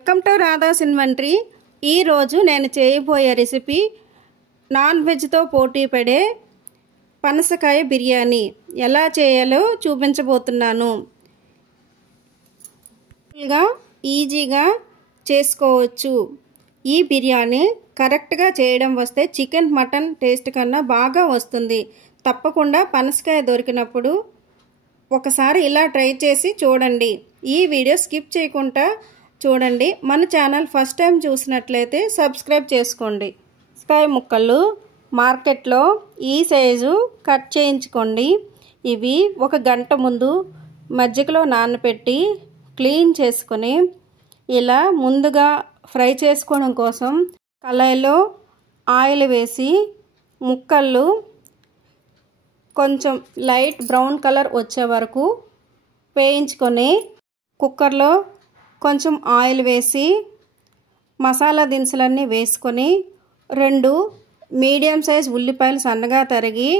Welcome to Radha's inventory. ఈ రోజు నేను చేయబోయే రెసిపీ నాన్ వెజ్ తో పోటీ పడే పనసకాయ బిర్యానీ ఎలా చేయాలో చూపించబోతున్నాను। ఈజీగా చేసుకోవచ్చు। ఈ బిర్యానీ కరెక్ట్ గా చేయడం వస్తే చికెన్ మటన్ టేస్ట్ కన్నా బాగా వస్తుంది। తప్పకుండా పనసకాయ దొరికినప్పుడు ఒకసారి ఇలా ట్రై చేసి చూడండి। ఈ వీడియో స్కిప్ చేయకుండా చూడండి। మన ఛానల్ ఫస్ట్ టైం చూసినట్లయితే సబ్స్క్రైబ్ చేసుకోండి। పనసకాయ ముక్కలు మార్కెట్లో ఈ సైజు కట్ చేయించుకోండి। ఇవి ఒక గంట ముందు మజ్జిగలో నానబెట్టి క్లీన్ చేసుకొని ఇలా ముందుగా ఫ్రై చేసుకోవడం కోసం కళాయిలో ఆయిల్ వేసి ముక్కలు కొంచెం లైట్ బ్రౌన్ కలర్ వచ్చే వరకు వేయించుకొని కుక్కర్లో కొంచెం ఆయిల్ వేసి మసాలా దినుసులన్నీ వేసుకొని 2 మీడియం సైజ్ ఉల్లిపాయలు సన్నగా తరిగి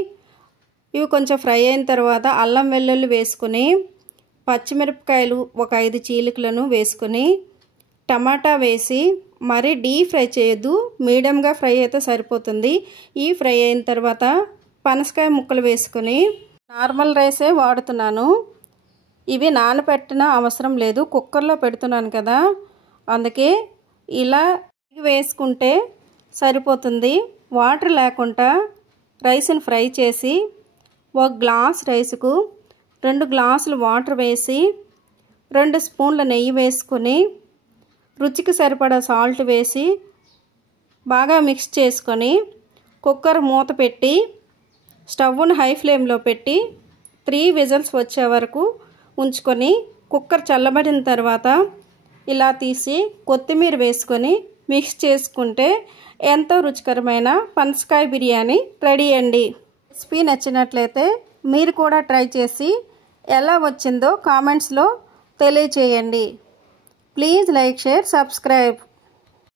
ఇవి కొంచెం ఫ్రై అయిన తర్వాత అల్లం వెల్లుల్లి వేసుకొని పచ్చిమిరపకాయలు ఒక 5 చీలికలను వేసుకొని టమాటా వేసి మరి డీప్ ఫ్రై చేయొద్దు, మీడియంగా ఫ్రై అయితే సరిపోతుంది। ఈ ఫ్రై అయిన తర్వాత పనసకాయ ముక్కలు వేసుకొని నార్మల్ రైసే వాడుతున్నాను। ఇవి నానబెట్టిన అవసరం లేదు, కుక్కర్లో పెడుతున్నాను కదా, అందుకే ఇలా వేసుకుంటే సరిపోతుంది। వాటర్ లేకుండా రైస్ని ఫ్రై చేసి 1 గ్లాస్ రైస్కు 2 గ్లాసులు వాటర్ వేసి 2 స్పూన్ల నెయ్యి వేసుకొని రుచికి సరిపడా సాల్ట్ వేసి బాగా మిక్స్ చేసుకొని కుక్కర్ మూత పెట్టి స్టవ్ను హై ఫ్లేమ్లో పెట్టి 3 విజిల్స్ వచ్చే వరకు ఉంచుకొని కుక్కర్ చల్లబడిన తర్వాత ఇలా తీసి కొత్తిమీర వేసుకొని మిక్స్ చేసుకుంటే ఎంతో రుచికరమైన పనసకాయ బిర్యానీ రెడీ అండి। రెసిపీ నచ్చినట్లయితే మీరు కూడా ట్రై చేసి ఎలా వచ్చిందో కామెంట్స్లో తెలియచేయండి। Please like, share, subscribe.